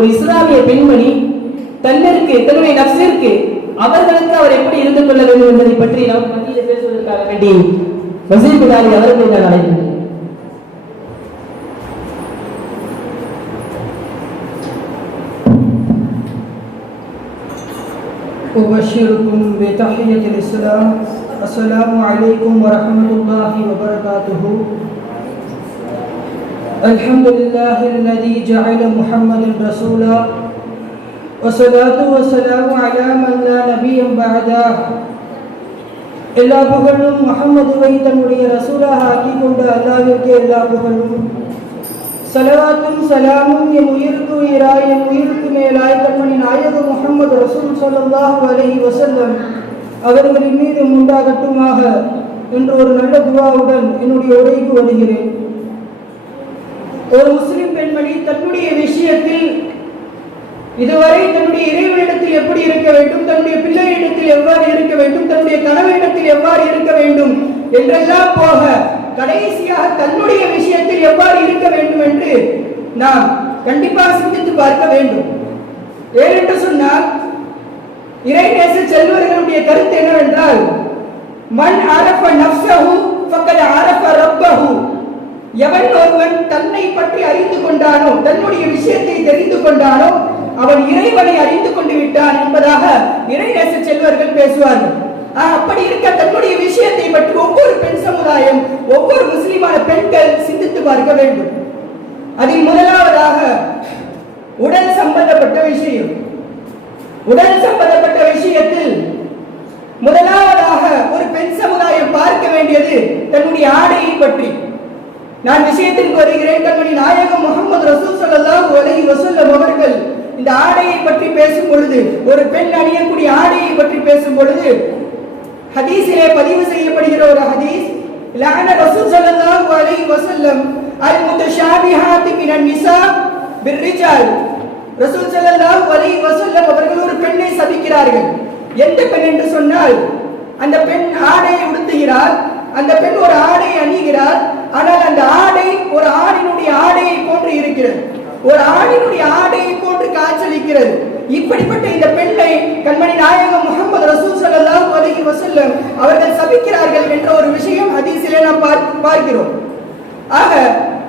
ஒரு இஸ்லாமிய பெண்மணி தன்னிற்கு தன்னுடைய நப்சிற்கு அவர்களுக்கு அவர் எப்படி இருந்து கொள்ள வேண்டும் என்பதை பற்றி நாம் மத்தியில் பேசுவதற்காக வேண்டி வசீர் குதாரி அவர்களை நான் அழைக்கின்றேன் أبشركم بتحية الإسلام السلام عليكم ورحمة الله وبركاته الحمد لله الذي جعل محمدا رسولا والصلاة والسلام على من لا نبي بعده எல்லா புகழும் முகம்மதுவை தன்னுடைய ரசூலாக ஆக்கி கொண்ட அல்லாவிற்கு எல்லா புகழும் சலவாத்தும் சலாமும் என் உயிருக்கு உயிராய் என் உயிருக்கு மேலாய் கண்மணி நாயக முகமது ரசூல் ஸல்லல்லாஹு அலைஹி வஸல்லம் அவர்களின் மீது உண்டாகட்டுமாக என்று ஒரு நல்ல துவாவுடன் என்னுடைய உரைக்கு வருகிறேன் ஒரு முஸ்லிம் பெண்மணி தன்னுடைய விஷயத்தில் இதுவரை தன்னுடைய இறைவனிடத்தில் எப்படி இருக்க வேண்டும் தன்னுடைய பிள்ளையிடத்தில் எவ்வாறு இருக்க வேண்டும் தன்னுடைய கணவனிடத்தில் எவ்வாறு இருக்க வேண்டும் என்றெல்லாம் போக கடைசியாக தன்னுடைய விஷயத்தில் எவ்வாறு இருக்க வேண்டும் என்று நாம் கண்டிப்பாக சிந்தித்து பார்க்க வேண்டும். ஏனென்று சொன்னால் இறைநேச செல்வர்களுடைய கருத்து என்னவென்றால் மண் அரஃப நஃப்ஸஹு ஃபக்கத் அரஃப ரப்பஹு. எவன் ஒருவன் தன்னை பற்றி அறிந்து கொண்டானோ தன்னுடைய விஷயத்தை தெரிந்து கொண்டானோ அவன் இறைவனை அறிந்து கொண்டு விட்டான் என்பதாக இறைநேச செல்வர்கள் பேசுவார்கள். அப்படி இருக்க தன்னுடைய விஷயத்தை பற்றி ஒவ்வொரு பெண் சமுதாயம் ஒவ்வொரு முஸ்லிமான பெண்கள் சிந்தித்து பார்க்க வேண்டும். அதில் முதலாவதாக உடல் சம்பந்தப்பட்ட விஷயம். உடல் சம்பந்தப்பட்ட விஷயத்தில் முதலாவதாக ஒரு பெண் சமுதாயம் பார்க்க வேண்டியது தன்னுடைய ஆடையை பற்றி. நான் விஷயத்திற்கு வருகிறேன். தங்களின் நாயகம் முகமது ரசூல் ஸல்லல்லாஹு அலைஹி வஸல்லம் அவர்கள் இந்த ஆடையை பற்றி பேசும் பொழுது ஒரு பெண் அணியக்கூடிய ஆடையை பற்றி பேசும் பொழுது ஹதீஸிலே பதிவு செய்யப்படுகிற ஒரு ஹதீஸ் லஅன ரசூல் ஸல்லல்லாஹு அலைஹி வசூல்லம் அல் முத்தஷாபிஹாத் மினன் நிசா பிர்ரிஜால். ரசூல் ஸல்லல்லாஹு அலைஹி வஸல்லம் அவர்கள் ஒரு பெண்ணை சபிக்கிறார்கள். எந்த பெண் என்று சொன்னால் அந்த பெண் ஆடையை உடுத்துகிறார் அந்த பெண் ஒரு ஆடையை அணிகிறார் ஆனால் அந்த ஆடை ஒரு ஆணினுடைய ஆடையை போன்று இருக்கிறது. ஒரு ஆணினுடைய ஆடையை போன்று காய்ச்சலிக்கிறது இப்படிப்பட்ட இந்த பெண்ணை கண்மணி நாயகம் முகமது ரசூல் சல்லாஹ் அலஹி வசல் அவர்கள் சபிக்கிறார்கள் என்ற ஒரு விஷயம் ஹதீஸிலே நாம் பார்- பார்க்கிறோம் ஆக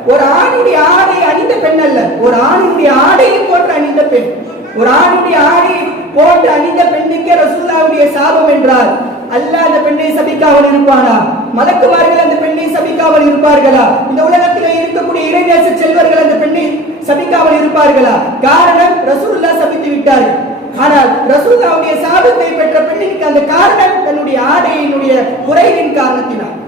ஒரு ஆணுடைய ஆடை அணிந்த பெண் அல்ல ஒரு ஆணுடைய ஆடையை போன்று அணிந்த பெண் ஒரு ஆணுடைய ஆடையை போன்று அணிந்த பெண்ணுக்கே ரசூல்லாவுடைய சாபம் என்றால் அல்லாஹ் அந்த பெண்ணை சபிக்காமல் இருப்பானா? மலக்குமார்கள் அந்த பெண்ணை சபிக்காமல் இருப்பார்களா? இந்த உலகத்தில் இருக்கக்கூடிய இறைநேச செல்வர்கள் அந்த பெண்ணை சபிக்காமல் இருப்பார்களா? காரணம் ரசூல்லா சபித்து விட்டார்கள் ஆனால் ரசூல்லாவுடைய சாபத்தை பெற்ற பெண்ணிற்கு அந்த காரணம் தன்னுடைய ஆடையினுடைய குறைவின் காரணத்தினால்.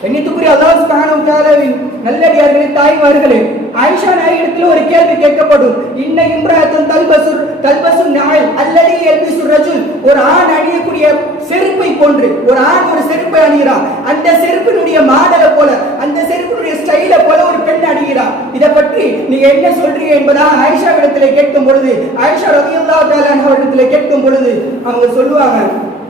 கண்ணியத்துக்குரிய அல்லாஹ் சுப்ஹானஹு வ தஆலாவின் நல்லடியார்களே தாய்மார்களே ஆயிஷா நாயகத்தில் ஒரு கேள்வி கேட்கப்படும். இன்ன இம்ராத்துன் தல்பசுர் கல்பசு நாள். அல்லது எல்பிசு ரஜுல் ஒரு ஆண் அணியக்கூடிய செருப்பை போன்று ஒரு ஆண் ஒரு செருப்பை அணிகிறான் அந்த செருப்பினுடைய மாடலை போல அந்த செருப்பினுடைய ஸ்டைல போல ஒரு பெண் அணிகிறான் இதை பற்றி நீங்க என்ன சொல்றீங்க என்பதா ஆயிஷா இடத்துல கேட்கும் பொழுது ஆயிஷா ரலியல்லாஹு தஆலா அவரிடத்துல கேட்கும் பொழுது அவங்க சொல்லுவாங்க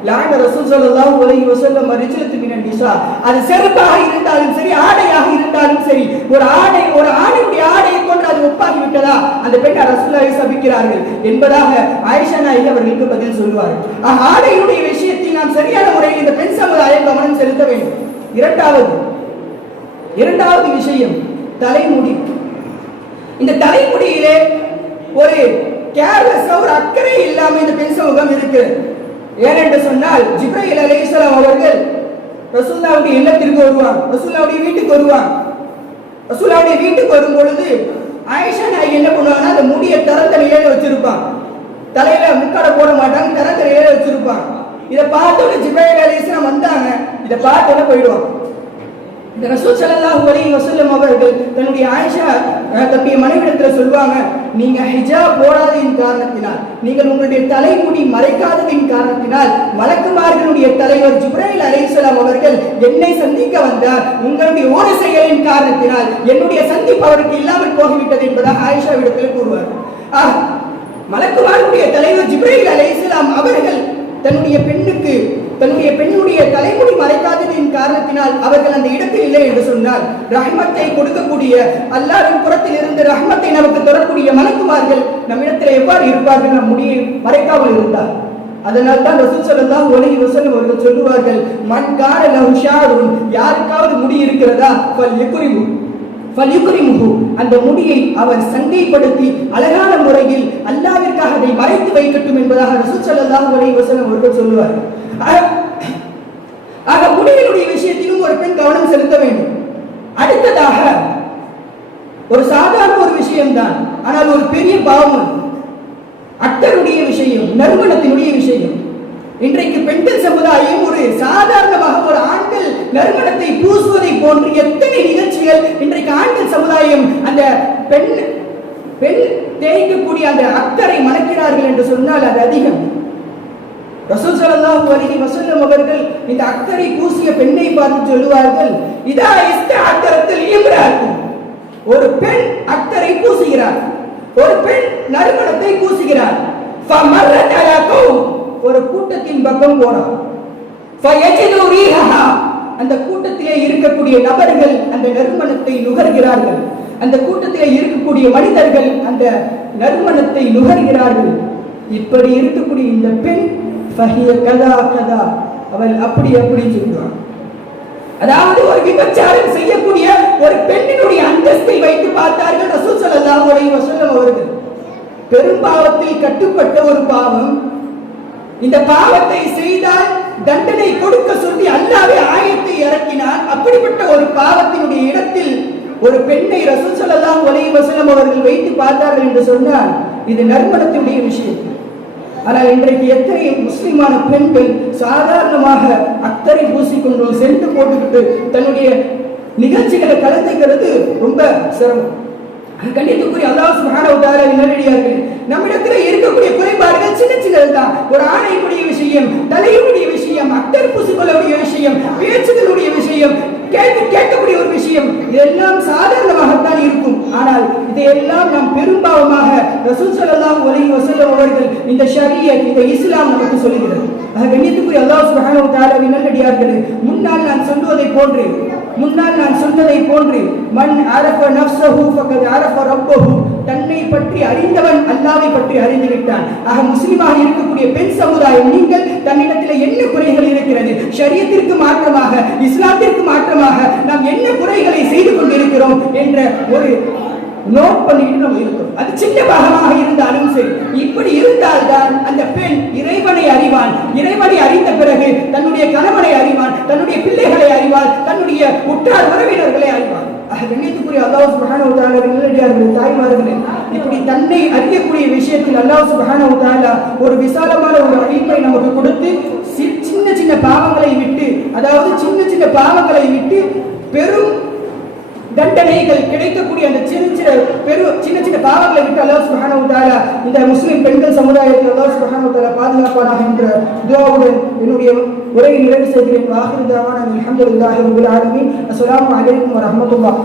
லான ரசூல் சொல்லலாம் உலகி வஸல்லம் ரிஜ்லத்து மினன் நிஷா அது செருப்பாக இருந்தாலும் சரி ஆடையாக இருந்தாலும் சரி ஒரு ஆடை ஒரு ஆணுடைய ஆடையை கொண்டு அது ஒப்பாகி விட்டதா அந்த பெண் ரசூலாவை சபிக்கிறார்கள். என்பதாக ஆயிஷா நாயகி அவர்களுக்கு பதில் சொல்லுவார்கள். ஆடையினுடைய விஷயத்தை நாம் சரியான முறையில் இந்த பெண் சமுதாயம் கவனம் செலுத்த வேண்டும். இரண்டாவது இரண்டாவது விஷயம் தலைமுடி. இந்த தலைமுடியிலே ஒரு கேர்லெஸ்ஸா ஒரு அக்கறை இல்லாம இந்த பெண் சமூகம் இருக்கு. ஏனென்று சொன்னால் ஜிப்ரையில் அலைஹிஸ்ஸலாம் அவர்கள் ரசூல்லாவுடைய இல்லத்திற்கு வருவான். ரசூல்லாவுடைய வீட்டுக்கு வருவான். ரசூல்லாவுடைய வீட்டுக்கு வரும் பொழுது ஆயிஷா நாயகி என்ன பண்ணுவாங்கன்னா அந்த முடியை திறந்த நிலையில வச்சிருப்பான். தலையில முக்காட போட மாட்டாங்க திறந்த நிலையில வச்சிருப்பான். இதை பார்த்தோன்னே ஜிப்ரைல் அலைஹிஸ்ஸலாம் வந்தாங்க. இதை பார்த்தோன்னே போயிடுவாங்க இந்த ரசூல் ஸல்லல்லாஹு அலைஹி வஸல்லம் அவர்கள் தன்னுடைய ஆயிஷா அஹ், தன்னுடைய மனைவிடத்துல சொல்வாங்க நீங்க ஹிஜாப் போடாததின் காரணத்தினால் நீங்கள் உங்களுடைய தலைமுடி மறைக்காததின் காரணத்தினால் மலக்குமார்களுடைய தலைவர் ஜிப்ரைல் அலைஹிஸ்ஸலாம் அவர்கள் என்னை சந்திக்க வந்தார். உங்களுடைய ஒரு செயலின் காரணத்தினால் என்னுடைய சந்திப்பு அவருக்கு இல்லாமல் போய்விட்டது என்பதாக ஆயிஷா விடத்தில் கூறுவார். ஆஹ், மலக்குமார்களுடைய தலைவர் ஜிப்ரைல் அலைஹிஸ்ஸலாம் அவர்கள் தன்னுடைய பெண்ணுக்கு தன்னுடைய பெண்ணுடைய தலைமுடி மறைக்காததின் காரணத்தினால் அவர்கள் அந்த இடத்தில் இல்லை என்று சொன்னால் ரஹ்மத்தை கொடுக்கக்கூடிய அல்லாவின் புறத்தில் இருந்து ரஹ்மத்தை நமக்கு தொடரக்கூடிய மலக்குமார்கள் நம்மிடத்தில் எவ்வாறு இருப்பார்கள்? நம் முடியை மறைக்காமல் இருந்தார் அதனால் தான் ரசூல் சொல்லலாம் ஒலகி வஸல்லம் அவர்கள் சொல்லுவார்கள் மண் கான உஷாரும் யாருக்காவது முடி இருக்கிறதா? ஃபல் யுக்ரிமு ஃபல் அந்த முடியை அவர் சந்தைப்படுத்தி அழகான முறையில் அல்லாவிற்காக அதை மறைத்து வைக்கட்டும் என்பதாக ரசூல் ஸல்லல்லாஹு அலைஹி வஸல்லம் அவர்கள் சொல்லுவார்கள். ஆக- ஆக விஷயத்திலும் ஒரு பெண் கவனம் செலுத்த வேண்டும். அடுத்ததாக ஒரு சாதாரண ஒரு விஷயம்தான் ஆனால் ஒரு பெரிய பாவம். அது. அட்டருடைய விஷயம் நறுமணத்தினுடைய விஷயம். இன்றைக்கு பெண்கள் சமுதாயம் ஒரு சாதாரணமாக ஒரு ஆண்கள் நறுமணத்தை பூசுவதை போன்று எத்தனை நிகழ்ச்சிகள் இன்றைக்கு ஆண்கள் சமுதாயம் அந்த பெண் பெண் தேய்க்கக்கூடிய அந்த அக்கரை மணக்கிறார்கள் என்று சொன்னால் அது அதிகம். ரசூல் ஸல்லல்லாஹு அலைஹி வஸல்லம் அவர்கள் இந்த அக்கறை பூசிய பெண்ணை பார்த்து சொல்லுவார்கள் இதா இஸ்த அக்கரத்தில் இம்ராத்தும் ஒரு பெண் அக்கறை பூசுகிறார் ஒரு பெண் நறுமணத்தை பூசுகிறார். ஃபமர்ரத் அலா கௌம். ஒரு கூட்டத்தின் பக்கம் போனார். ஃபயஜிது ரீஹா அந்த கூட்டத்திலே இருக்கக்கூடிய நபர்கள் அந்த நறுமணத்தை நுகர்கிறார்கள். அந்த கூட்டத்திலே இருக்கக்கூடிய மனிதர்கள் அந்த நறுமணத்தை நுகர்கிறார்கள். இப்படி இருக்கக்கூடிய இந்த பெண் ஃபஹிய கதா கதா அவள் அப்படி அப்படி சொல்றான் அதாவது ஒரு விபச்சாரம் செய்யக்கூடிய ஒரு பெண்ணினுடைய அந்தஸ்தை வைத்து பார்த்தார்கள் ரசூல் ஸல்லல்லாஹு அலைஹி வஸல்லம் அவர்கள். பெரும்பாவத்தில் கட்டுப்பட்ட ஒரு பாவம். இந்த பாவத்தை செய்தால் தண்டனை கொடுக்க சொல்லி அல்லாவே ஆயத்தை இறக்கினார். அப்படிப்பட்ட ஒரு பாவத்தினுடைய இடத்தில் ஒரு பெண்ணை ரசூல் ஸல்லல்லாஹு அலைஹி வஸல்லம் அவர்கள் வைத்து பார்த்தார்கள் என்று சொன்னால் இது நறுமணத்தினுடைய விஷயம். ஆனால் இன்றைக்கு எத்தனை முஸ்லிமான பெண்கள் சாதாரணமாக அத்தரை பூசிக்கொண்டு சென்று போட்டுக்கிட்டு தன்னுடைய நிகழ்ச்சிகளை கலந்துக்கிறது ரொம்ப சிரமம். கண்டித்துக்குரிய அல்லாஹ் சுப்ஹானஹு நேரடியார்கள் நம்மிடத்துல இருக்கக்கூடிய குறைபாடுகள் சின்ன சின்னதுதான் ஒரு ஆணையுடைய விஷயம் தலையுடைய விஷயம் அத்தர் பூசிக்கொள்ளக்கூடிய விஷயம் பேச்சுகளுடைய விஷயம் கேட்டு கேட்கக்கூடிய ஒரு விஷயம் இதெல்லாம் சாத இதையெல்லாம் நாம் பெரும்பாவமாக ரசூல் ஸல்லல்லாஹு அலைஹி அவர்கள் இந்த ஷரியத் இந்த இஸ்லாம் நமக்கு சொல்லுகிறது. ஆக கண்ணியத்துக்குரிய அல்லாஹ் சுபஹானஹு தஆலாவின் நல்லடியார்களே முன்னால் நான் சொல்வதை போன்று முன்னால் நான் சொன்னதை போன்று மன் அரஃப நஃப்ஸஹு ஃபகத் அரஃப ரப்பஹு தன்னை பற்றி அறிந்தவன் அல்லாவை பற்றி அறிந்து விட்டான். ஆக முஸ்லிமாக இருக்கக்கூடிய பெண் சமுதாயம் நீங்கள் தன்னிடத்தில் என்ன குறைகள் இருக்கிறது? ஷரியத்திற்கு மாற்றமாக இஸ்லாத்திற்கு மாற்றமாக நாம் என்ன குறைகளை செய்து கொண்டிருக்கிறோம்? என்ற ஒரு நோட் பண்ணிட்டு நம்ம இருக்கோம் அது சின்ன பாகமாக இருந்தாலும் சரி. இப்படி இருந்தால்தான் அந்த பெண் இறைவனை அறிவான் இறைவனை அறிந்த பிறகு தன்னுடைய கணவனை அறிவான் தன்னுடைய பிள்ளைகளை அறிவான் தன்னுடைய உற்றார் உறவினர்களை அறிவான் கண்ணியத்துக்குரிய அல்லாஹ் சுப்ஹானஹு வ தஆலா தாய்மார்களே இப்படி தன்னை அறியக்கூடிய விஷயத்தில் அல்லாஹ் ஒரு விசாலமான ஒரு அறிவை நமக்கு கொடுத்து சி- சின்ன சின்ன பாவங்களை விட்டு அதாவது சின்ன சின்ன பாவங்களை விட்டு பெரும் தண்டனைகள் கிடைக்கக்கூடிய அந்த சின்ன சின்ன பெரு சின்ன சின்ன பாவங்களை விட்டு அல்லாஹ் சுஹான வ இந்த முஸ்லிம் பெண்கள் சமுதாயத்தை அல்லாஹ் சுஹான வ பாதுகாப்பானாக என்ற துவாவுடன் என்னுடைய உரையை நிறைவு செய்கிறேன். வாஹிரு தாவானா அல்ஹம்துலில்லாஹி ரப்பில் ஆலமீன். அஸ்ஸலாமு அலைக்கும் வ ரஹ்மத்துல்லாஹ்